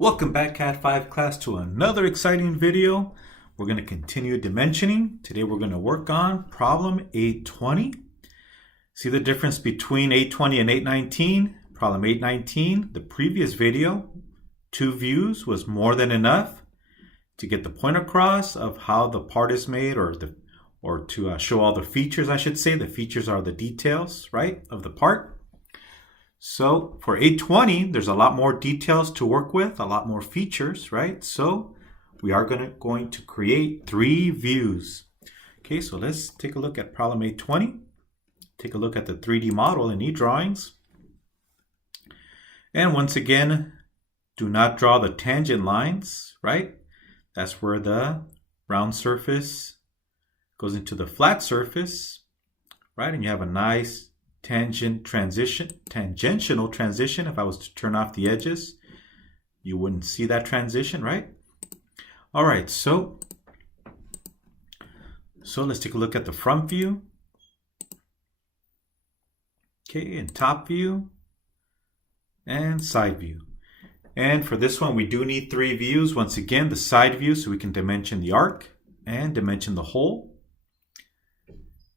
Welcome back, Cat 5 class, to another exciting video. We're going to continue dimensioning. Today we're going to work on problem 820. See the difference between 820 and 819? Problem 819, the previous video, 2 views was more than enough to get the point across of how the part is made, or to show all the features, I should say. The features are the details, right, of the part. So for 820, there's a lot more details to work with, a lot more features, right? So we are going to create 3 views. Okay, so let's take a look at problem 820. Take a look at the 3D model in eDrawings. And once again, do not draw the tangent lines, right? That's where the round surface goes into the flat surface, right? And you have a nice tangential transition. If I was to turn off the edges, you wouldn't see that transition, right? All right, so let's take a look at the front view. Okay, and top view and side view. And for this one, we do need 3 views. Once again, the side view, so we can dimension the arc and dimension the hole.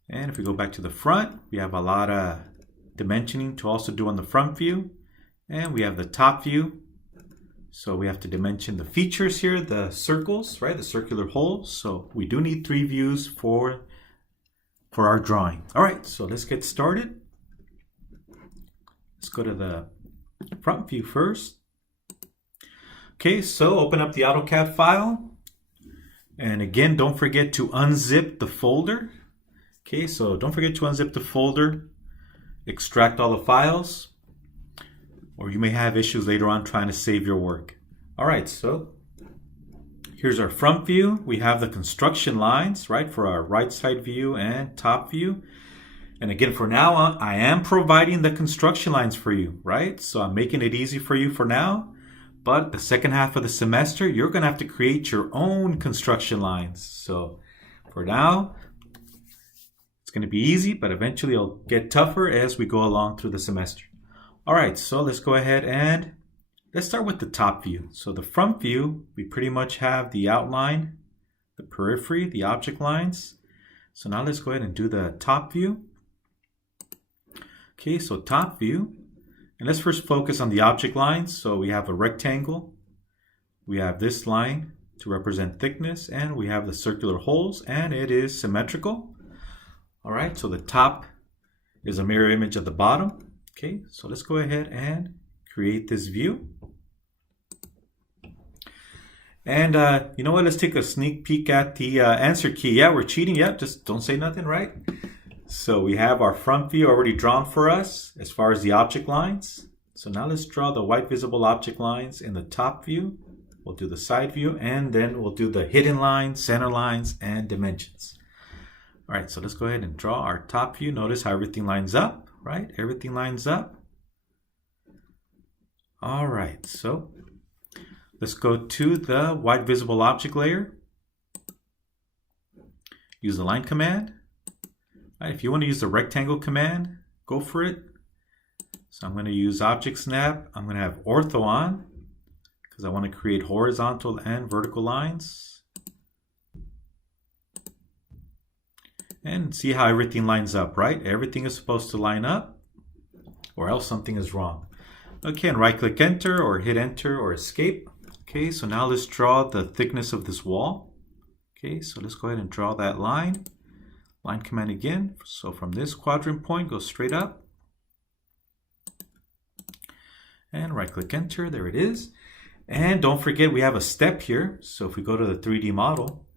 And if we go back to the front, we have a lot of dimensioning to also do on the front view. And we have the top view. So we have to dimension the features here, the circles, right? The circular holes. So we do need 3 views for our drawing. All right, so let's get started. Let's go to the front view first. Okay, so open up the AutoCAD file. And again, don't forget to unzip the folder. Okay, so don't forget to unzip the folder, extract all the files, or you may have issues later on trying to save your work. All right, so here's our front view. We have the construction lines, right, for our right side view and top view. And again, for now on, I am providing the construction lines for you, right? So I'm making it easy for you for now. But the second half of the semester, you're going to have to create your own construction lines. So for now, going to be easy, but eventually it'll get tougher as we go along through the semester. All right, so let's go ahead and let's start with the top view. So the front view, we pretty much have the outline, the periphery, the object lines. So now let's go ahead and do the top view. Okay, so top view. And let's first focus on the object lines. So we have a rectangle. We have this line to represent thickness, and we have the circular holes, and it is symmetrical. All right, so the top is a mirror image of the bottom. Okay, so let's go ahead and create this view. And you know what? Let's take a sneak peek at the answer key. Yeah, we're cheating. Yeah, just don't say nothing, right? So we have our front view already drawn for us as far as the object lines. So now let's draw the white visible object lines in the top view. We'll do the side view, and then we'll do the hidden lines, center lines, and dimensions. All right, so let's go ahead and draw our top view. Notice how everything lines up, right? Everything lines up. All right, so let's go to the white visible object layer. Use the line command. All right, if you want to use the rectangle command, go for it. So I'm going to use object snap. I'm going to have ortho on because I want to create horizontal and vertical lines. And see how everything lines up, right? Everything is supposed to line up, or else something is wrong. Okay, and right-click enter, or hit enter, or escape. Okay, so now let's draw the thickness of this wall. Okay, so let's go ahead and draw that line. Line command again. So from this quadrant point, go straight up. And right-click enter, there it is. And don't forget, we have a step here. So if we go to the 3D model,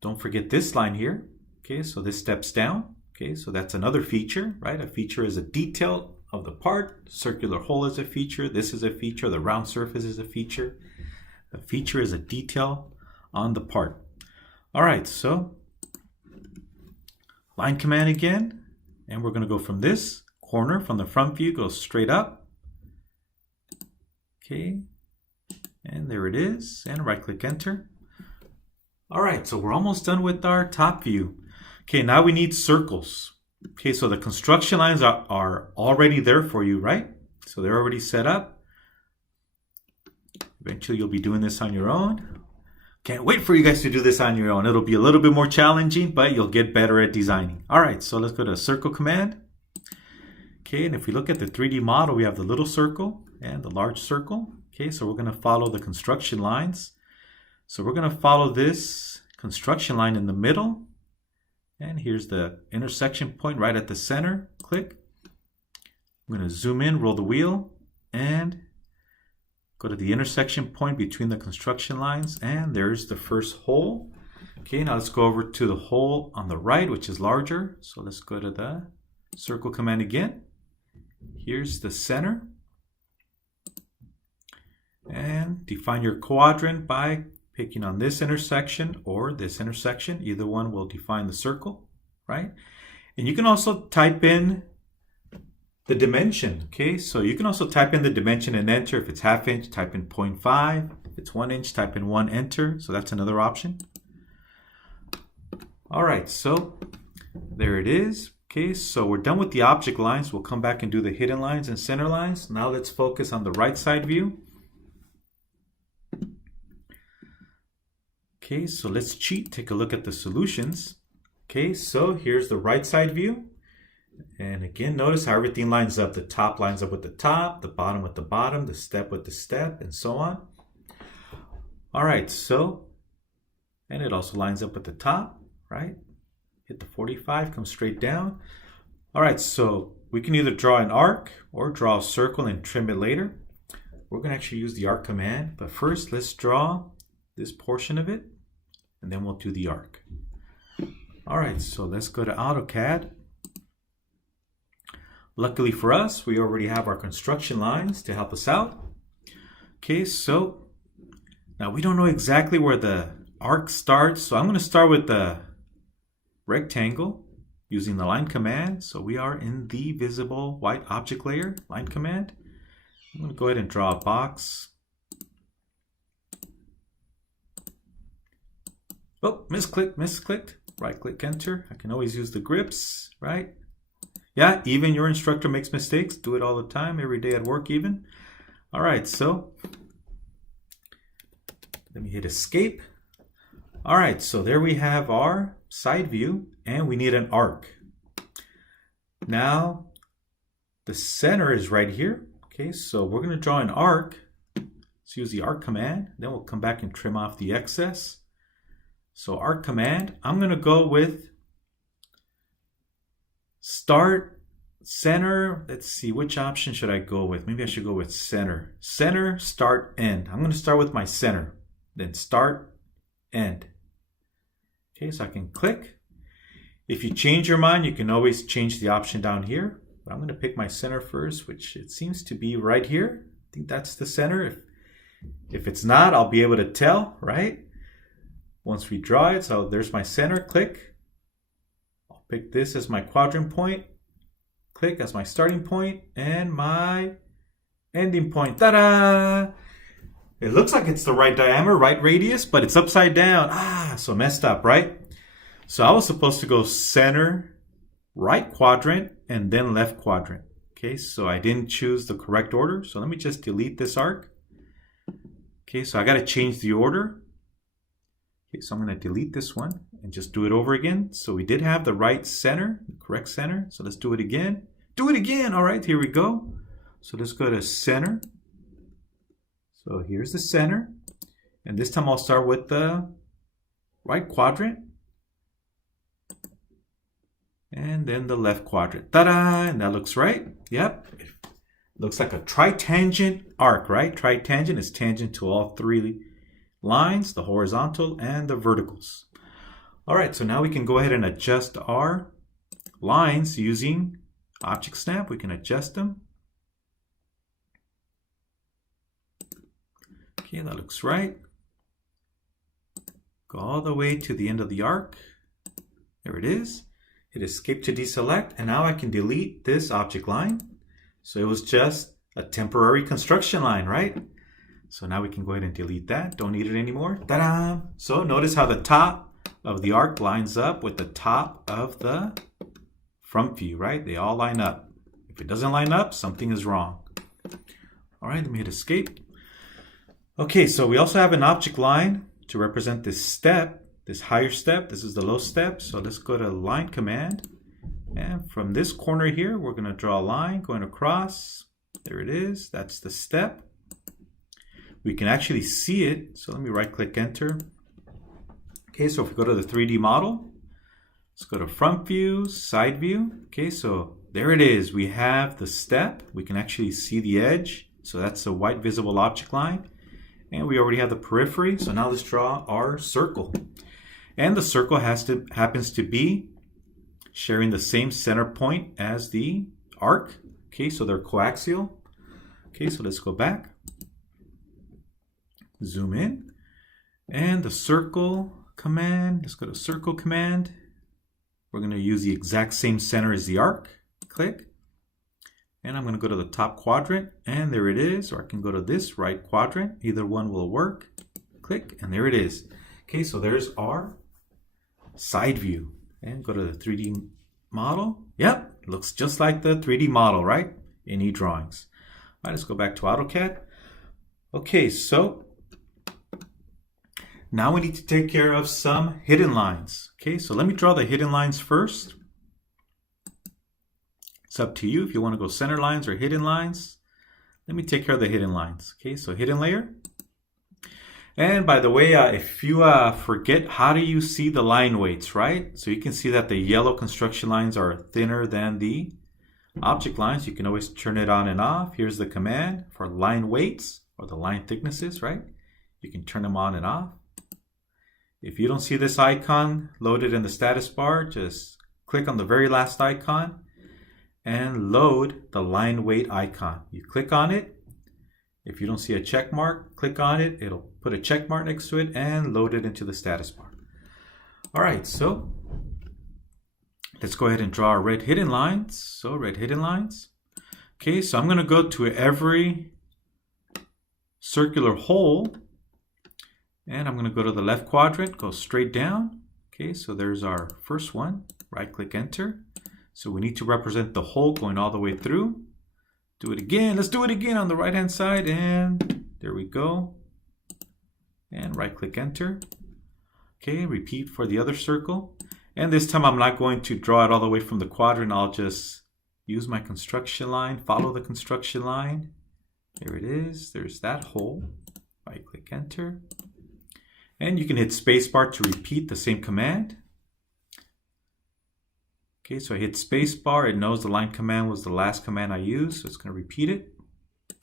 don't forget this line here. Okay, so this steps down. Okay, so that's another feature, right? A feature is a detail of the part. Circular hole is a feature. This is a feature. The round surface is a feature. A feature is a detail on the part. All right, so line command again. And we're going to go from this corner, from the front view, go straight up. Okay, and there it is. And right-click enter. All right, so we're almost done with our top view. Okay, now we need circles. Okay, so the construction lines are already there for you, right? So they're already set up. Eventually you'll be doing this on your own. Can't wait for you guys to do this on your own. It'll be a little bit more challenging, but you'll get better at designing. All right, so let's go to circle command. Okay, and if we look at the 3D model, we have the little circle and the large circle. Okay, so we're going to follow the construction lines. So we're going to follow this construction line in the middle. And here's the intersection point right at the center. Click. I'm going to zoom in, roll the wheel, and go to the intersection point between the construction lines, and there's the first hole. Okay, now let's go over to the hole on the right, which is larger. So let's go to the circle command again. Here's the center. And define your quadrant by picking on this intersection or this intersection. Either one will define the circle, right? And you can also type in the dimension, okay? So you can also type in the dimension and enter. If it's ½ inch, type in 0.5. If it's 1 inch, type in 1, enter. So that's another option. All right, so there it is. Okay, so we're done with the object lines. We'll come back and do the hidden lines and center lines. Now let's focus on the right side view. Okay, so let's cheat, take a look at the solutions. Okay, so here's the right side view. And again, notice how everything lines up. The top lines up with the top, the bottom with the bottom, the step with the step, and so on. All right, so, and it also lines up with the top, right? Hit the 45, come straight down. All right, so we can either draw an arc or draw a circle and trim it later. We're going to actually use the arc command, but first let's draw this portion of it, and then we'll do the arc. All right, so let's go to AutoCAD. Luckily for us, we already have our construction lines to help us out. Okay, so now we don't know exactly where the arc starts, so I'm going to start with the rectangle using the line command. So we are in the visible white object layer, line command. I'm going to go ahead and draw a box. Oh, misclicked. Right click, enter. I can always use the grips, right? Yeah, even your instructor makes mistakes. Do it all the time, every day at work even. All right, so let me hit escape. All right, so there we have our side view, and we need an arc. Now, the center is right here. Okay, so we're going to draw an arc. Let's use the arc command. Then we'll come back and trim off the excess. So arc command, I'm going to go with start, center. Let's see, which option should I go with? Maybe I should go with center. Center, start, end. I'm going to start with my center. Then start, end. Okay, so I can click. If you change your mind, you can always change the option down here. But I'm going to pick my center first, which it seems to be right here. I think that's the center. If it's not, I'll be able to tell, right? Once we draw it, so there's my center, click. I'll pick this as my quadrant point, click as my starting point, and my ending point. Ta-da! It looks like it's the right diameter, right radius, but it's upside down. So messed up, right? So I was supposed to go center, right quadrant, and then left quadrant. Okay, so I didn't choose the correct order. So let me just delete this arc. Okay, so I got to change the order. Okay, so I'm going to delete this one and just do it over again. So we did have the right center, the correct center. So let's do it again. Do it again. All right, here we go. So let's go to center. So here's the center. And this time I'll start with the right quadrant. And then the left quadrant. Ta-da! And that looks right. Yep. It looks like a tritangent arc, right? Tritangent is tangent to all three lines, the horizontal and the verticals. All right, so now we can go ahead and adjust our lines using Object Snap. We can adjust them. Okay, that looks right. Go all the way to the end of the arc. There it is. Hit escape to deselect, and now I can delete this object line. So it was just a temporary construction line, right? So now we can go ahead and delete that. Don't need it anymore. Ta-da! So notice how the top of the arc lines up with the top of the front view, right? They all line up. If it doesn't line up, something is wrong. All right, let me hit escape. Okay, so we also have an object line to represent this step, this higher step. This is the low step. So let's go to line command. And from this corner here, we're going to draw a line going across. There it is. That's the step. We can actually see it. So let me right click enter. Okay, so if we go to the 3D model, let's go to front view, side view. Okay, so there it is. We have the step. We can actually see the edge. So that's a white visible object line. And we already have the periphery. So now let's draw our circle. And the circle happens to be sharing the same center point as the arc. Okay, so they're coaxial. Okay, so let's go back. Zoom in. And the circle command, let's go to circle command. We're going to use the exact same center as the arc. Click. And I'm going to go to the top quadrant, and there it is. Or I can go to this right quadrant. Either one will work. Click, and there it is. Okay, so there's our side view. And go to the 3D model. Yep, looks just like the 3D model, right? In eDrawings. All right, let's go back to AutoCAD. Okay, so now we need to take care of some hidden lines. Okay, so let me draw the hidden lines first. It's up to you if you want to go center lines or hidden lines. Let me take care of the hidden lines. Okay, so hidden layer. And by the way, if you forget, how do you see the line weights, right? So you can see that the yellow construction lines are thinner than the object lines. You can always turn it on and off. Here's the command for line weights or the line thicknesses, right? You can turn them on and off. If you don't see this icon loaded in the status bar, just click on the very last icon and load the line weight icon. You click on it. If you don't see a check mark, click on it. It'll put a check mark next to it and load it into the status bar. All right, so let's go ahead and draw our red hidden lines. So red hidden lines. Okay, so I'm going to go to every circular hole. And I'm going to go to the left quadrant, go straight down. Okay, so there's our first one. Right click enter. So we need to represent the hole going all the way through. Do it again. Let's do it again on the right hand side. And there we go. And right click enter. Okay, repeat for the other circle. And this time I'm not going to draw it all the way from the quadrant. I'll just use my construction line, follow the construction line. There it is. There's that hole. Right click enter. And you can hit spacebar to repeat the same command. Okay, so I hit spacebar. It knows the line command was the last command I used, so it's going to repeat it.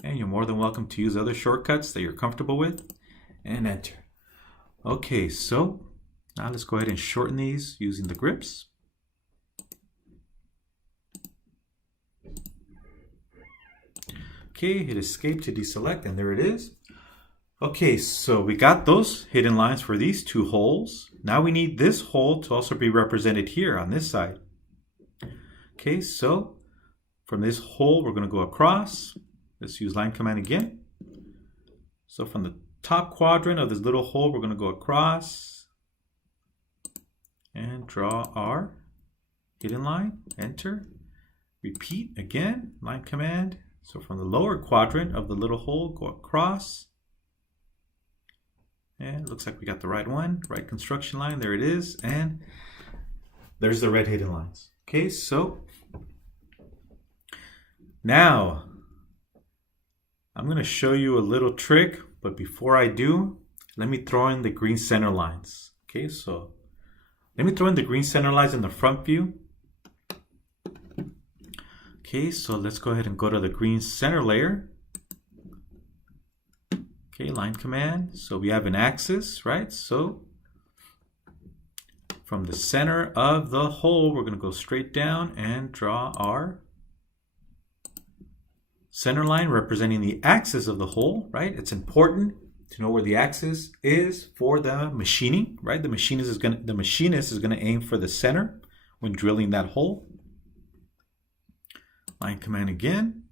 And you're more than welcome to use other shortcuts that you're comfortable with. And enter. Okay, so now let's go ahead and shorten these using the grips. Okay, hit escape to deselect, and there it is. Okay, so we got those hidden lines for these two holes. Now we need this hole to also be represented here on this side. Okay, so from this hole, we're going to go across. Let's use line command again. So from the top quadrant of this little hole, we're going to go across and draw our hidden line. Enter. Repeat again, line command. So from the lower quadrant of the little hole, go across. And it looks like we got the right one, right construction line. There it is. And there's the red hidden lines. Okay, so now I'm going to show you a little trick. But before I do, let me throw in the green center lines. Okay, so let me throw in the green center lines in the front view. Okay, so let's go ahead and go to the green center layer. Okay, line command. So we have an axis, right? So from the center of the hole, we're going to go straight down and draw our center line representing the axis of the hole, right? It's important to know where the axis is for the machining, right? The machinist is going to aim for the center when drilling that hole. Line command again.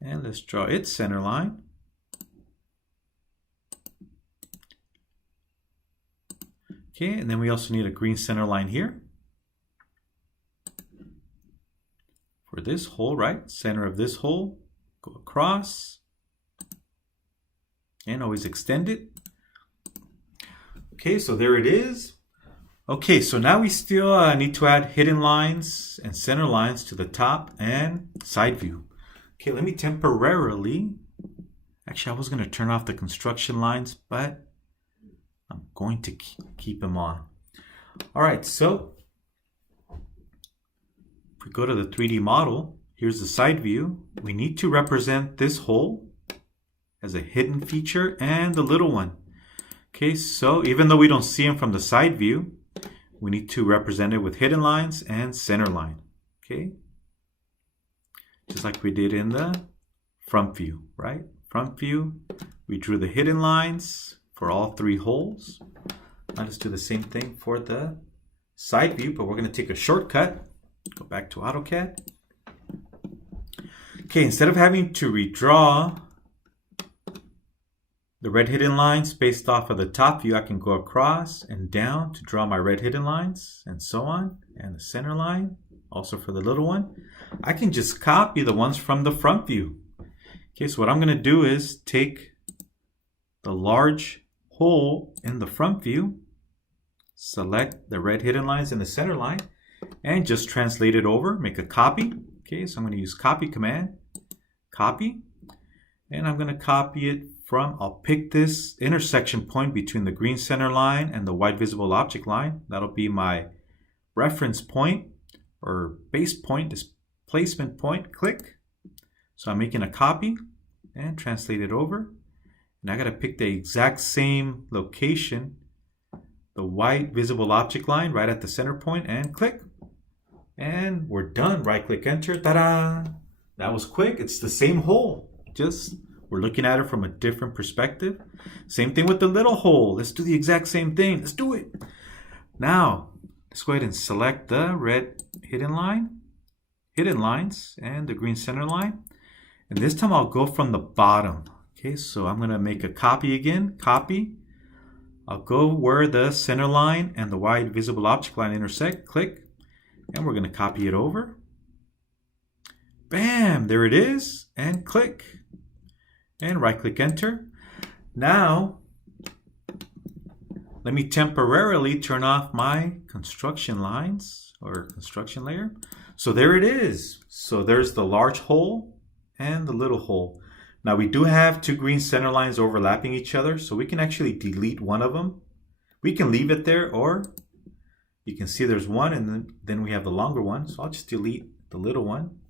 And let's draw its center line. Okay, and then we also need a green center line here. For this hole, right? Center of this hole, go across, and always extend it. Okay, so there it is. Okay, so now we still need to add hidden lines and center lines to the top and side view. Okay, let me temporarily, actually I was going to turn off the construction lines, but I'm going to keep them on. All right, so if we go to the 3D model, here's the side view. We need to represent this hole as a hidden feature and the little one. Okay, so even though we don't see them from the side view, we need to represent it with hidden lines and center line. Okay, just like we did in the front view, right? Front view, we drew the hidden lines for all 3 holes. Now let's do the same thing for the side view, but we're going to take a shortcut. Go back to AutoCAD. Okay, instead of having to redraw the red hidden lines based off of the top view, I can go across and down to draw my red hidden lines and so on, and the center line also for the little one. I can just copy the ones from the front view. Okay, so what I'm going to do is take the large hole in the front view, select the red hidden lines in the center line, and just translate it over, make a copy. Okay, so I'm going to use copy command, copy, and I'm going to copy it from, I'll pick this intersection point between the green center line and the white visible object line. That'll be my reference point or base point, displacement point, click. So I'm making a copy and translate it over. And I got to pick the exact same location, the white visible object line right at the center point, and click. And we're done. Right click, enter. Ta-da! That was quick. It's the same hole. Just we're looking at it from a different perspective. Same thing with the little hole. Let's do the exact same thing. Let's do it. Now, let's go ahead and select the red hidden line, hidden lines, and the green center line. And this time I'll go from the bottom. Okay, so I'm going to make a copy again. Copy. I'll go where the center line and the white visible object line intersect. Click. And we're going to copy it over. Bam! There it is. And click. And right click, enter. Now, let me temporarily turn off my construction lines or construction layer. So there it is. So there's the large hole and the little hole. Now we do have 2 green center lines overlapping each other, so we can actually delete one of them. We can leave it there, or you can see there's one and then we have the longer one. So I'll just delete the little one.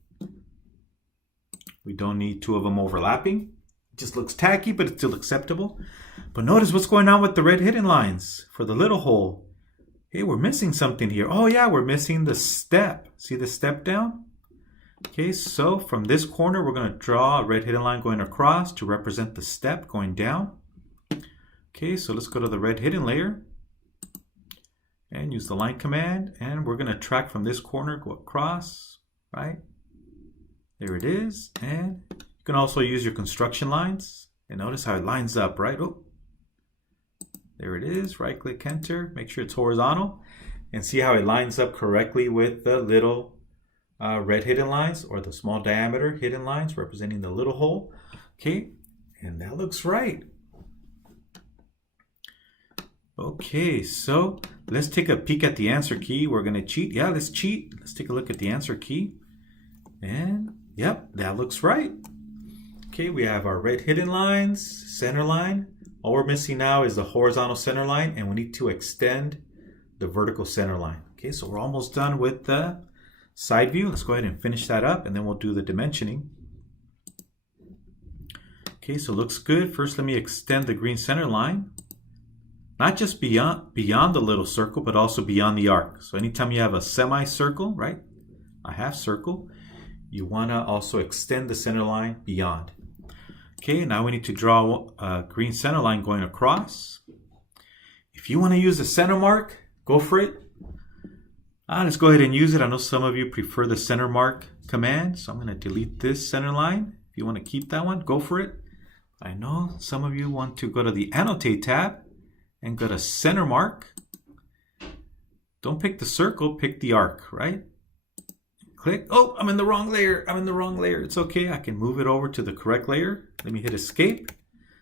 We don't need 2 of them overlapping. Just looks tacky, but it's still acceptable. But notice what's going on with the red hidden lines for the little hole. Hey, we're missing something here. Oh yeah, we're missing the step. See the step down? Okay, so from this corner, we're going to draw a red hidden line going across to represent the step going down. Okay, so let's go to the red hidden layer and use the line command. And we're going to track from this corner, go across, right? There it is. And you can also use your construction lines and notice how it lines up, right? Oh, there it is. Right click, enter, make sure it's horizontal and see how it lines up correctly with the little red hidden lines or the small diameter hidden lines representing the little hole. Okay, and that looks right. Okay, so let's take a peek at the answer key. We're going to cheat. Yeah, let's cheat. Let's take a look at the answer key. And yep, that looks right. Okay, we have our red hidden lines, center line. All we're missing now is the horizontal center line, and we need to extend the vertical center line. Okay, so we're almost done with the side view. Let's go ahead and finish that up, and then we'll do the dimensioning. Okay, so it looks good. First, let me extend the green center line. Not just beyond the little circle, but also beyond the arc. So anytime you have a semicircle, right, a half circle, you want to also extend the center line beyond. Okay, now we need to draw a green center line going across. If you want to use the center mark, go for it. Let's go ahead and use it. I know some of you prefer the center mark command, so I'm going to delete this center line. If you want to keep that one, go for it. I know some of you want to go to the Annotate tab and go to center mark. Don't pick the circle, pick the arc, right? Click. Oh, I'm in the wrong layer. I'm in the wrong layer. It's okay. I can move it over to the correct layer. Let me hit escape.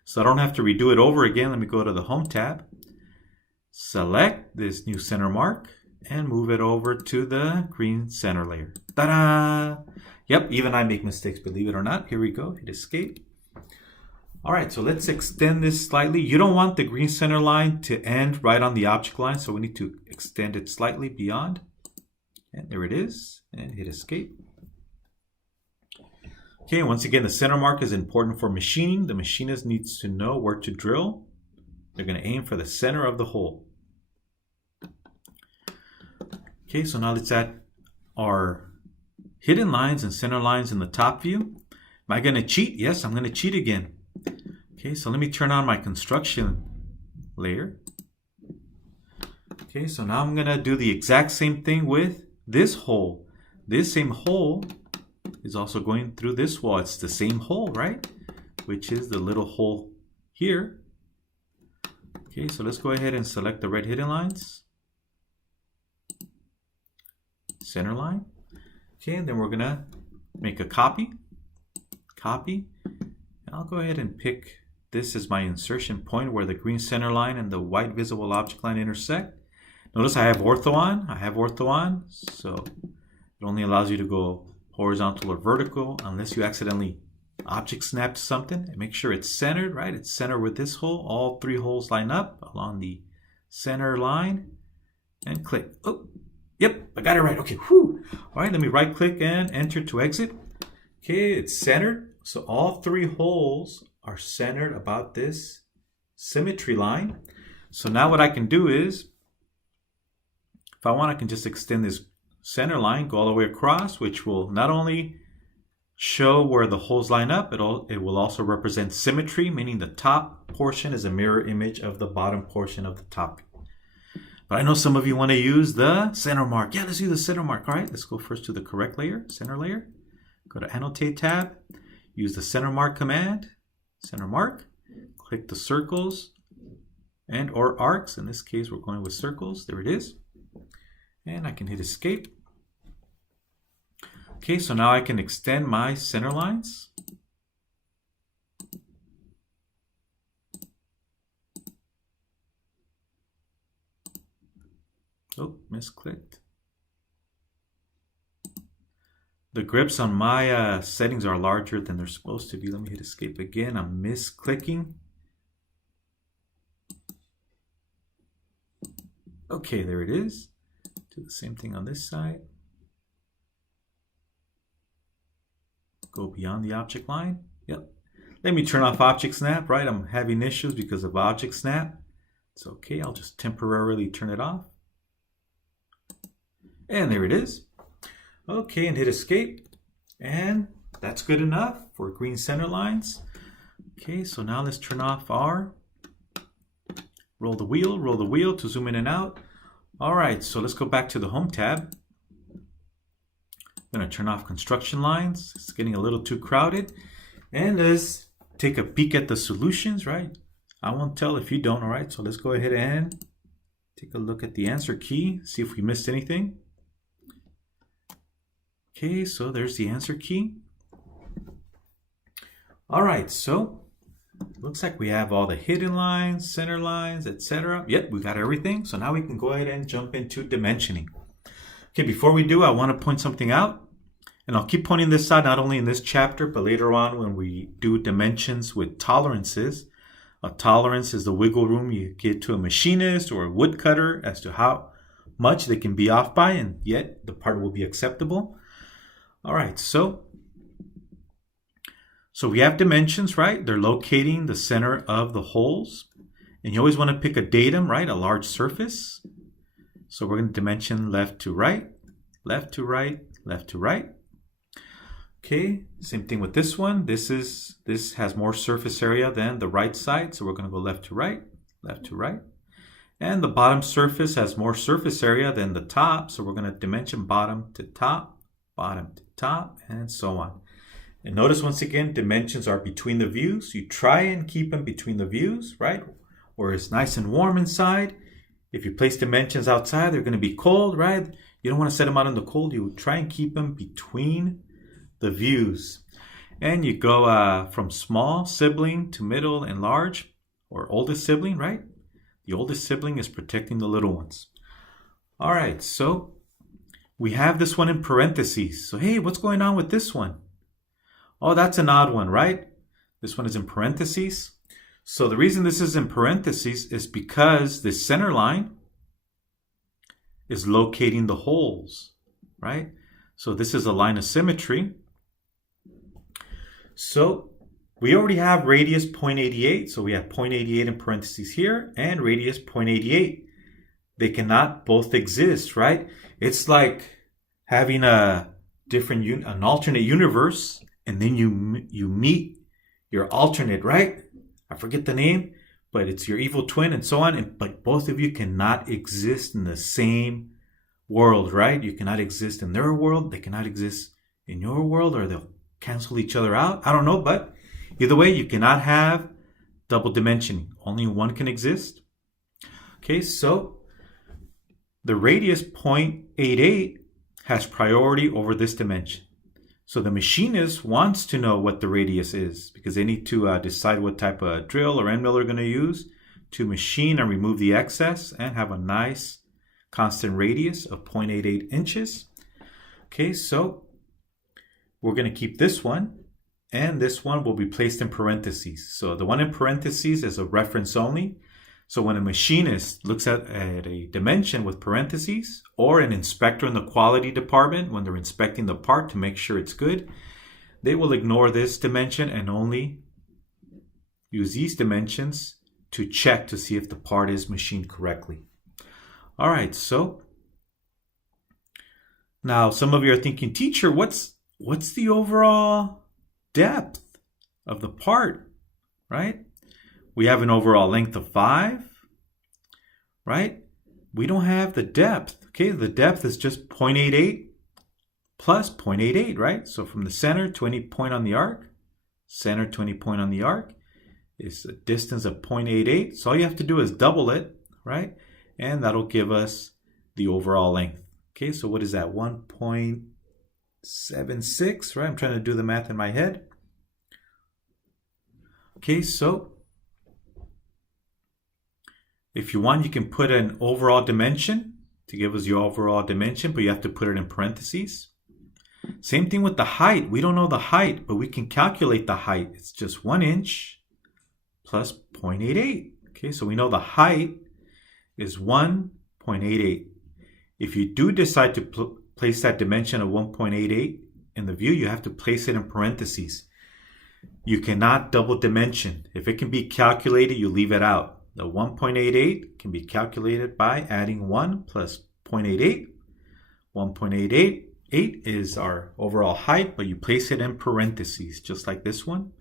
So I don't have to redo it over again. Let me go to the Home tab. Select this new center mark and move it over to the green center layer. Ta-da! Yep, even I make mistakes, believe it or not. Here we go. Hit escape. All right, so let's extend this slightly. You don't want the green center line to end right on the object line, so we need to extend it slightly beyond. And there it is. And hit escape. Okay, once again, the center mark is important for machining. The machinist needs to know where to drill. They're going to aim for the center of the hole. Okay, so now let's add our hidden lines and center lines in the top view. Am I going to cheat? Yes, I'm going to cheat again. Okay, so let me turn on my construction layer. Okay, so now I'm going to do the exact same thing with this hole. This same hole is also going through this wall. It's the same hole, right? Which is the little hole here. Okay, so let's go ahead and select the red hidden lines. Center line. Okay, and then we're gonna make a copy. Copy. And I'll go ahead and pick this as my insertion point where the green center line and the white visible object line intersect. Notice I have ortho on. I have ortho on, so it only allows you to go horizontal or vertical unless you accidentally object snap to something. And make sure it's centered, right? It's centered with this hole. All three holes line up along the center line and click. Oh, yep, I got it right. Okay, whew. All right, let me right click and enter to exit. Okay, it's centered. So all three holes are centered about this symmetry line. So now what I can do is, if I want, I can just extend this center line, go all the way across, which will not only show where the holes line up, it will also represent symmetry, meaning the top portion is a mirror image of the bottom portion of the top. But I know some of you want to use the center mark. Yeah, let's do the center mark. All right, let's go first to the correct layer, center layer. Go to Annotate tab, use the center mark command, center mark, click the circles and or arcs. In this case, we're going with circles. There it is. And I can hit escape. Okay, so now I can extend my center lines. Oh, misclicked. The grips on my settings are larger than they're supposed to be. Let me hit escape again. I'm misclicking. Okay, there it is. Do the same thing on this side. Go beyond the object line. Yep. Let me turn off object snap, right? I'm having issues because of object snap. It's okay. I'll just temporarily turn it off. And there it is. Okay, and hit escape. And that's good enough for green center lines. Okay, so now let's turn off our roll the wheel to zoom in and out. All right, so let's go back to the Home tab. I'm going to turn off construction lines. It's getting a little too crowded. And let's take a peek at the solutions, right? I won't tell if you don't, all right? So let's go ahead and take a look at the answer key, see if we missed anything. Okay, so there's the answer key. All right, so looks like we have all the hidden lines, center lines, etc. Yep, we got everything. So now we can go ahead and jump into dimensioning. Okay, before we do, I want to point something out. And I'll keep pointing this out not only in this chapter, but later on when we do dimensions with tolerances. A tolerance is the wiggle room you give to a machinist or a woodcutter as to how much they can be off by, and yet the part will be acceptable. All right, so we have dimensions, right? They're locating the center of the holes. And you always want to pick a datum, right? A large surface. So we're going to dimension left to right, left to right, left to right. Okay, same thing with this one. This has more surface area than the right side. So we're going to go left to right, left to right. And the bottom surface has more surface area than the top. So we're going to dimension bottom to top, and so on. And notice once again, dimensions are between the views. You try and keep them between the views, right? Where it's nice and warm inside. If you place dimensions outside, they're going to be cold, right? You don't want to set them out in the cold. You try and keep them between the views. And you go from small sibling to middle and large, or oldest sibling, right? The oldest sibling is protecting the little ones. All right, so we have this one in parentheses. So hey, what's going on with this one? Oh, that's an odd one, right? This one is in parentheses. So the reason this is in parentheses is because the center line is locating the holes, right? So this is a line of symmetry. So we already have radius 0.88. So we have 0.88 in parentheses here and radius 0.88. They cannot both exist, right? It's like having an alternate universe, and then you meet your alternate, right? I forget the name, but it's your evil twin and so on. But both of you cannot exist in the same world, right? You cannot exist in their world. They cannot exist in your world, or they'll cancel each other out. I don't know, but either way, you cannot have double dimensioning. Only one can exist. Okay, so the radius 0.88 has priority over this dimension. So the machinist wants to know what the radius is because they need to decide what type of drill or end mill they're going to use to machine and remove the excess and have a nice constant radius of 0.88 inches. Okay, so we're going to keep this one, and this one will be placed in parentheses. So the one in parentheses is a reference only. So when a machinist looks at a dimension with parentheses, or an inspector in the quality department when they're inspecting the part to make sure it's good, they will ignore this dimension and only use these dimensions to check to see if the part is machined correctly. All right, so now some of you are thinking, teacher, what's the overall depth of the part, right? We have an overall length of 5, right? We don't have the depth. Okay, the depth is just 0.88 plus 0.88, right? So from the center to any point on the arc, center to any point on the arc is a distance of 0.88. So all you have to do is double it, right? And that'll give us the overall length. Okay, so what is that? 1.76, right? I'm trying to do the math in my head. Okay, so if you want, you can put an overall dimension to give us your overall dimension, but you have to put it in parentheses. Same thing with the height. We don't know the height, but we can calculate the height. It's just 1 inch plus 0.88. Okay, so we know the height is 1.88. If you do decide to place that dimension of 1.88 in the view, you have to place it in parentheses. You cannot double dimension. If it can be calculated, you leave it out. The 1.88 can be calculated by adding 1 plus 0.88. 1.88 is our overall height, but you place it in parentheses, just like this one.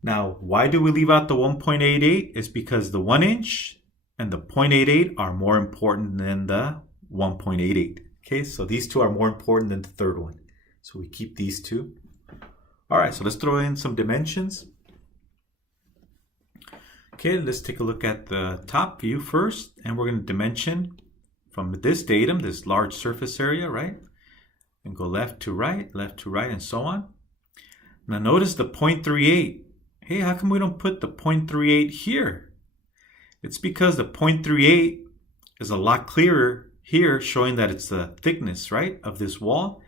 Now, why do we leave out the 1.88? It's because the 1 inch and the 0.88 are more important than the 1.88. Okay, so these two are more important than the third one. So we keep these two. All right, so let's throw in some dimensions. Okay, let's take a look at the top view first, and we're going to dimension from this datum, this large surface area, right? And go left to right, and so on. Now notice the 0.38. Hey, how come we don't put the 0.38 here? It's because the 0.38 is a lot clearer here, showing that it's the thickness, right, of this wall.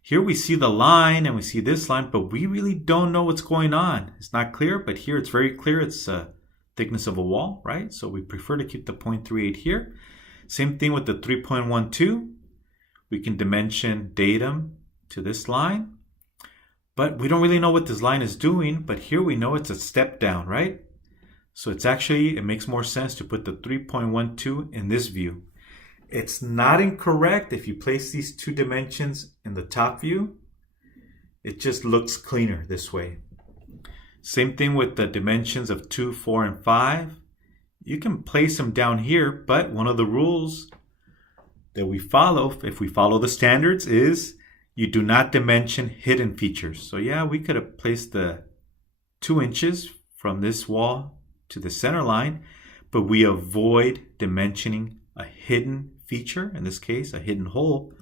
Here we see the line and we see this line, but we really don't know what's going on. It's not clear, but here it's very clear. It's thickness of a wall, right? So we prefer to keep the 0.38 here. Same thing with the 3.12. We can dimension datum to this line, but we don't really know what this line is doing, but here we know it's a step down, right? So it makes more sense to put the 3.12 in this view. It's not incorrect if you place these two dimensions in the top view. It just looks cleaner this way. Same thing with the dimensions of 2, 4, and 5. You can place them down here, but one of the rules that we follow, if we follow the standards, is you do not dimension hidden features. So yeah, we could have placed the 2 inches from this wall to the center line, but we avoid dimensioning a hidden feature, in this case, a hidden hole.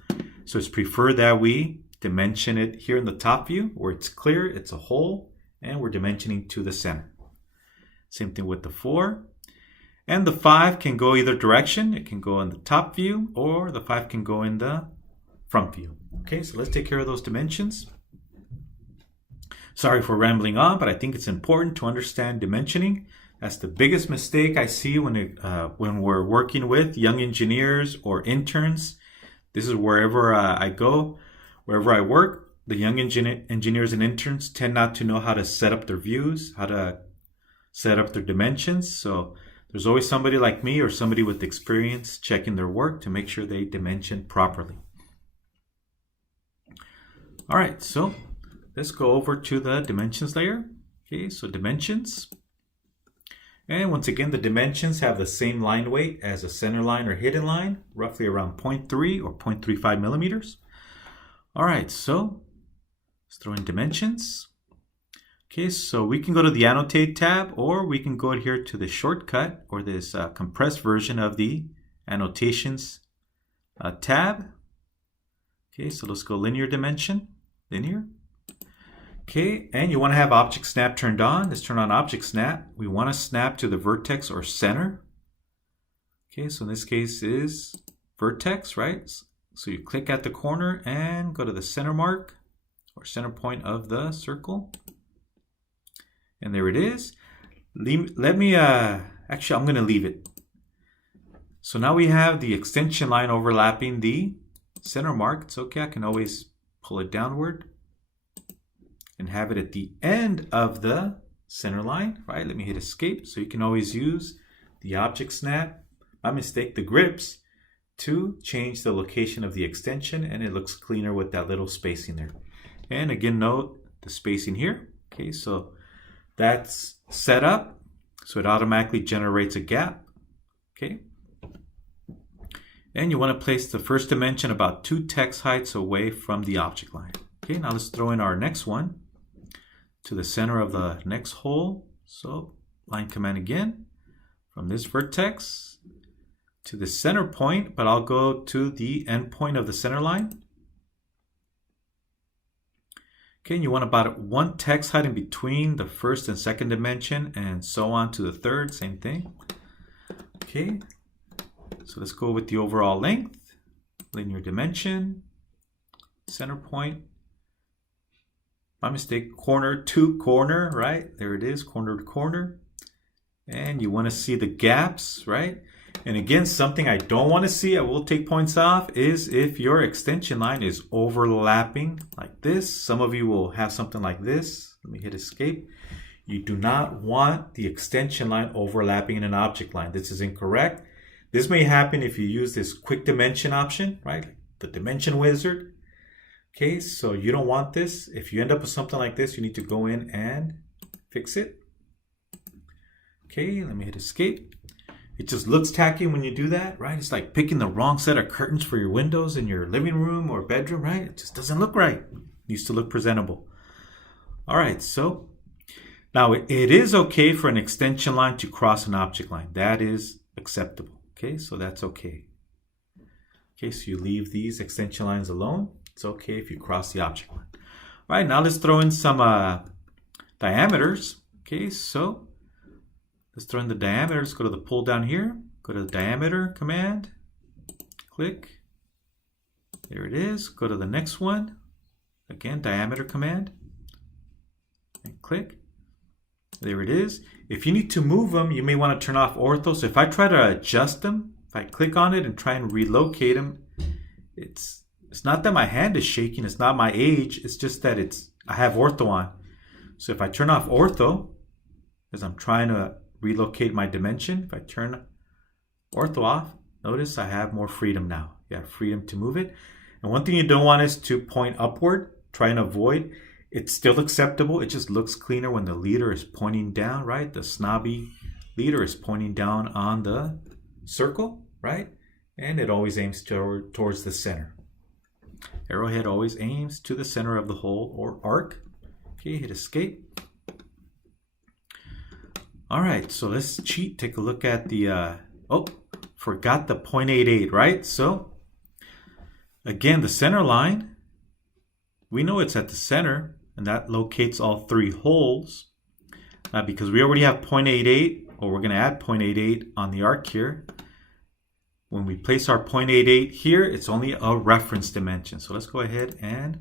So it's preferred that we dimension it here in the top view where it's clear, it's a hole, and we're dimensioning to the center. Same thing with the 4. And the 5 can go either direction. It can go in the top view, or the 5 can go in the front view. Okay, so let's take care of those dimensions. Sorry for rambling on, but I think it's important to understand dimensioning. That's the biggest mistake I see when we're working with young engineers or interns. This is wherever I go, wherever I work. The young engineers and interns tend not to know how to set up their views, how to set up their dimensions. So there's always somebody like me or somebody with experience checking their work to make sure they dimension properly. All right, so let's go over to the dimensions layer. Okay, so dimensions. And once again, the dimensions have the same line weight as a center line or hidden line, roughly around 0.3 or 0.35 millimeters. All right, so let's throw in dimensions. Okay, so we can go to the Annotate tab, or we can go here to the shortcut or this compressed version of the Annotations tab. Okay, so let's go linear dimension, linear. Okay, and you want to have Object Snap turned on. Let's turn on Object Snap. We want to snap to the vertex or center. Okay, so in this case is vertex, right? So you click at the corner and go to the center mark or center point of the circle. And there it is. Actually, I'm going to leave it. So now we have the extension line overlapping the center mark. It's okay, I can always pull it downward and have it at the end of the center line, right? Let me hit escape. So you can always use the Object Snap, by mistake, the grips, to change the location of the extension, and it looks cleaner with that little spacing there. And again, note the spacing here. Okay, so that's set up, so it automatically generates a gap. Okay, and you want to place the first dimension about 2 text heights away from the object line. Okay, now let's throw in our next one to the center of the next hole. So line command again from this vertex to the center point, but I'll go to the end point of the center line. Okay, and you want about 1 text height in between the first and second dimension, and so on to the third, same thing. Okay, so let's go with the overall length, linear dimension, center point. My mistake, corner to corner, right? There it is, corner to corner. And you want to see the gaps, right? And again, something I don't want to see, I will take points off, is if your extension line is overlapping like this. Some of you will have something like this. Let me hit escape. You do not want the extension line overlapping in an object line. This is incorrect. This may happen if you use this quick dimension option, right? The dimension wizard. Okay, so you don't want this. If you end up with something like this, you need to go in and fix it. Okay, let me hit escape. It just looks tacky when you do that, right? It's like picking the wrong set of curtains for your windows in your living room or bedroom, right? It just doesn't look right. It needs to look presentable. All right, so now it is okay for an extension line to cross an object line. That is acceptable. Okay, so that's okay. Okay, so you leave these extension lines alone. It's okay if you cross the object line. All right, now let's throw in some diameters. Okay, so let's throw in the diameters. Go to the pull down here. Go to the diameter command. Click. There it is. Go to the next one. Again, diameter command. And click. There it is. If you need to move them, you may want to turn off ortho. So if I try to adjust them, if I click on it and try and relocate them, it's not that my hand is shaking. It's not my age. It's just that I have ortho on. So if I turn off ortho, as I'm trying to relocate my dimension, if I turn ortho off, notice I have more freedom now. You have freedom to move it. And one thing you don't want is to point upward. Try and avoid. It's still acceptable. It just looks cleaner when the leader is pointing down, right? The snobby leader is pointing down on the circle, right? And it always aims towards the center. Arrowhead always aims to the center of the hole or arc. Okay, hit escape. All right, so let's cheat. Take a look at the, forgot the 0.88, right? So again, the center line, we know it's at the center, and that locates all three holes. Now, because we already have 0.88, or we're going to add 0.88 on the arc here, when we place our 0.88 here, it's only a reference dimension. So let's go ahead and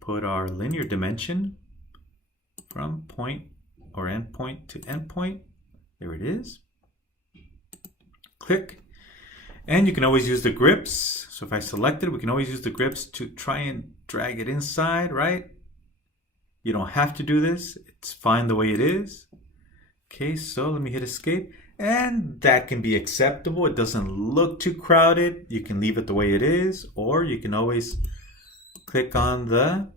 put our linear dimension from point or endpoint to endpoint. There it is. Click. And you can always use the grips. So if I select it, we can always use the grips to try and drag it inside, right? You don't have to do this. It's fine the way it is. Okay, so let me hit escape. And that can be acceptable. It doesn't look too crowded. You can leave it the way it is, or you can always click on the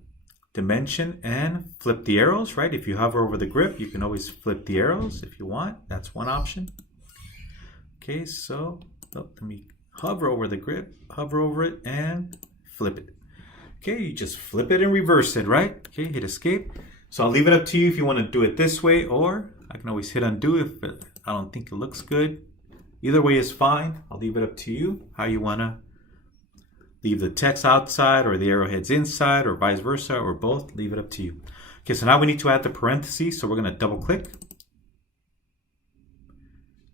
dimension and flip the arrows, right? If you hover over the grip, you can always flip the arrows if you want. That's one option. Okay, so let me hover over the grip, hover over it, and flip it. Okay, you just flip it and reverse it, right? Okay, hit escape. So I'll leave it up to you if you want to do it this way, or I can always hit undo if I don't think it looks good. Either way is fine. I'll leave it up to you how you want to leave the text outside or the arrowheads inside or vice versa or both. Leave it up to you. Okay, so now we need to add the parentheses. So we're going to double click.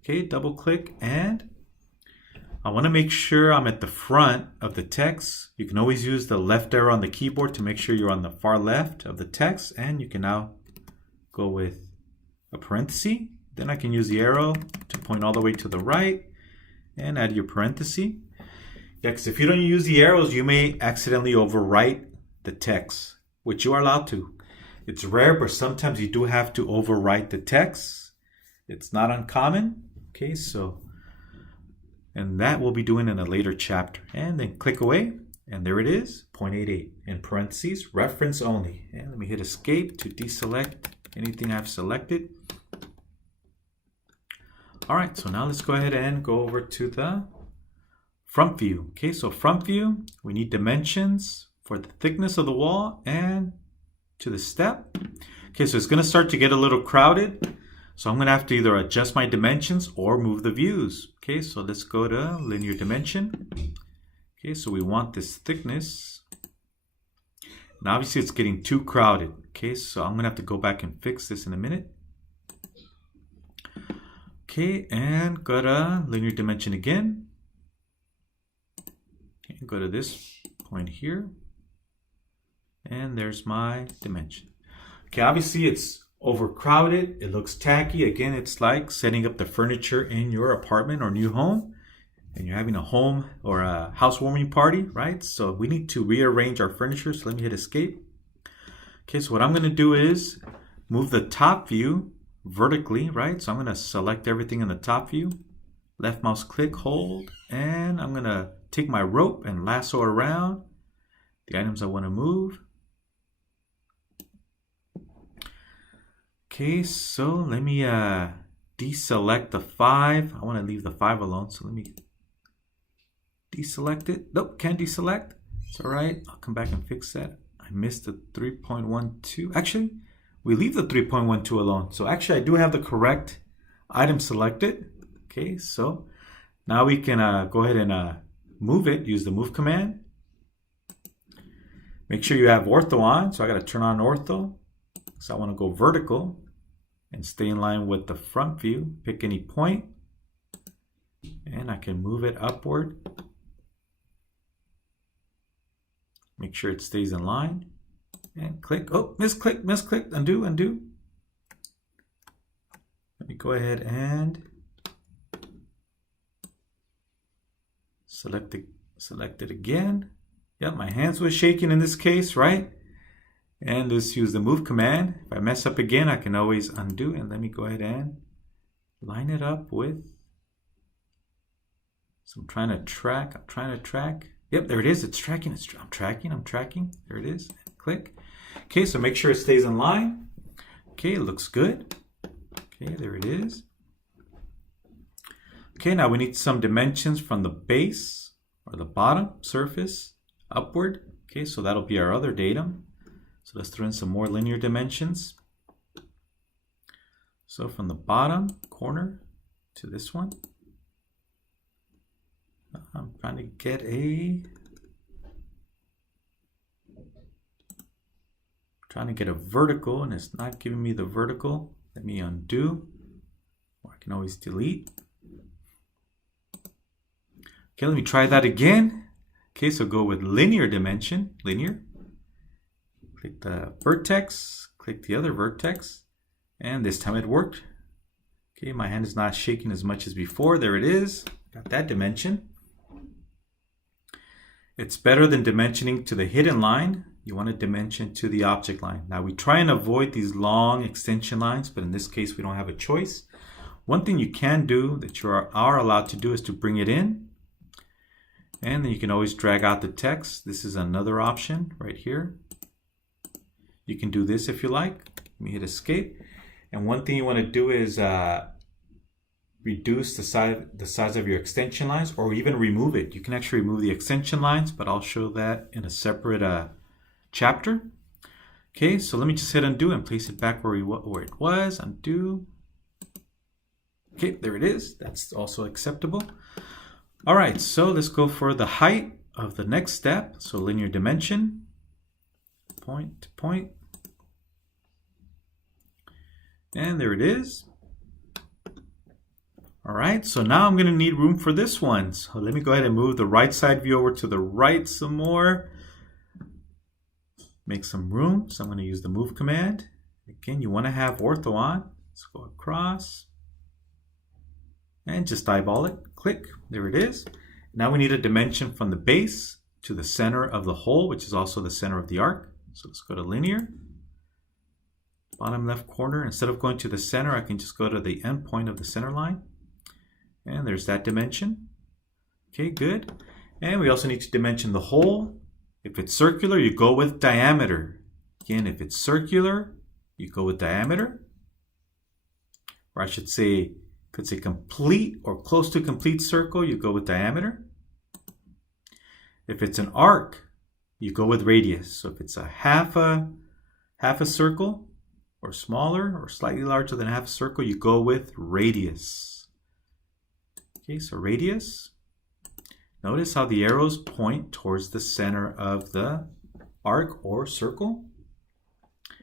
Okay, double click, and I want to make sure I'm at the front of the text. You can always use the left arrow on the keyboard to make sure you're on the far left of the text, and you can now go with a parenthesis. Then I can use the arrow to point all the way to the right and add your parenthesis. Yeah, because if you don't use the arrows, you may accidentally overwrite the text, which you are allowed to. It's rare, but sometimes you do have to overwrite the text. It's not uncommon. Okay, so, and that we'll be doing in a later chapter. And then click away, and there it is, 0.88 in parentheses, reference only. And let me hit escape to deselect anything I've selected. All right, so now let's go ahead and go over to the front view. Okay, so front view, we need dimensions for the thickness of the wall and to the step. Okay, so it's going to start to get a little crowded. So I'm going to have to either adjust my dimensions or move the views. Okay, so let's go to linear dimension. Okay, so we want this thickness. And obviously it's getting too crowded. Okay, so I'm going to have to go back and fix this in a minute. Okay, and go to linear dimension again. Okay, go to this point here. And there's my dimension. Okay, obviously it's overcrowded. It looks tacky. Again, it's like setting up the furniture in your apartment or new home, and you're having a home or a housewarming party, right? So we need to rearrange our furniture. So let me hit escape. Okay, so what I'm going to do is move the top view vertically, right? So I'm going to select everything in the top view, left mouse click, hold, and I'm going to take my rope and lasso around the items I want to move. Okay, so let me deselect the 5. I want to leave the 5 alone, so let me deselect it. Nope, can't deselect. It's all right. I'll come back and fix that. I missed the 3.12. Actually, we leave the 3.12 alone. So actually, I do have the correct item selected. Okay, so now we can go ahead and move it. Use the move command. Make sure you have ortho on. So I got to turn on ortho. So I want to go vertical and stay in line with the front view. Pick any point and I can move it upward. Make sure it stays in line and click. Oh, misclick, undo. Let me go ahead and select it again. Yep, my hands were shaking in this case, right? And let's use the move command. If I mess up again, I can always undo. And let me go ahead and line it up with. So I'm trying to track. Yep, there it is. It's tracking. I'm tracking. There it is. Click. Okay, so make sure it stays in line. Okay, it looks good. Okay, there it is. Okay, now we need some dimensions from the base or the bottom surface upward. Okay, so that'll be our other datum. So let's throw in some more linear dimensions. So from the bottom corner to this one. I'm trying to get a vertical and it's not giving me the vertical. Let me undo, or I can always delete. Okay, let me try that again. Okay, so go with linear dimension, linear. Click the vertex, click the other vertex, and this time it worked. Okay, my hand is not shaking as much as before. There it is, got that dimension. It's better than dimensioning to the hidden line. You want to dimension to the object line. Now we try and avoid these long extension lines, but in this case we don't have a choice. One thing you can do that you are allowed to do is to bring it in. And then you can always drag out the text. This is another option right here. You can do this if you like. Let me hit escape. And one thing you want to do is reduce the size of your extension lines, or even remove it. You can actually remove the extension lines, but I'll show that in a separate chapter. Okay, so let me just hit undo and place it back where it was. Undo. Okay, there it is. That's also acceptable. All right, so let's go for the height of the next step. So linear dimension, point to point. And there it is. All right, so now I'm going to need room for this one. So let me go ahead and move the right side view over to the right some more. Make some room. So I'm going to use the move command. Again, you want to have ortho on. Let's go across. And just eyeball it. Click. There it is. Now we need a dimension from the base to the center of the hole, which is also the center of the arc. So let's go to linear. Bottom left corner. Instead of going to the center, I can just go to the end point of the center line. And there's that dimension. Okay, good. And we also need to dimension the hole. If it's circular, you go with diameter. Again, if it's circular, you go with diameter. Or I should say, if it's a complete or close to complete circle, you go with diameter. If it's an arc, you go with radius. So if it's a half a circle, or smaller, or slightly larger than half a circle, you go with radius. Okay, so radius. Notice how the arrows point towards the center of the arc or circle.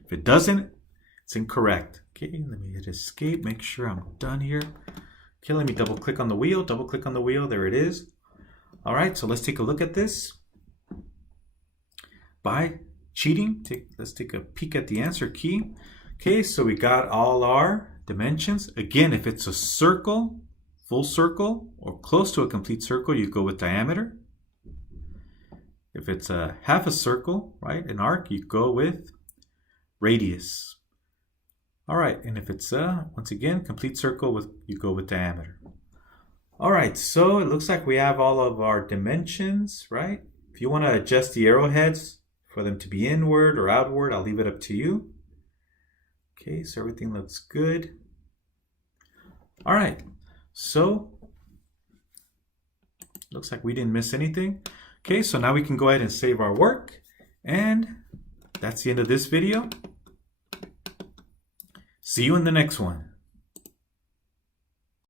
If it doesn't, it's incorrect. Okay, let me hit escape, make sure I'm done here. Okay, let me double click on the wheel, there it is. All right, so let's take a look at this. By cheating, let's take a peek at the answer key. Okay, so we got all our dimensions. Again, if it's a circle, full circle, or close to a complete circle, you go with diameter. If it's a half a circle, right, an arc, you go with radius. All right, and if it's once again, complete circle, you go with diameter. All right, so it looks like we have all of our dimensions, right? If you want to adjust the arrowheads for them to be inward or outward, I'll leave it up to you. Okay, so everything looks good. All right, so looks like we didn't miss anything. Okay, so now we can go ahead and save our work. And that's the end of this video. See you in the next one.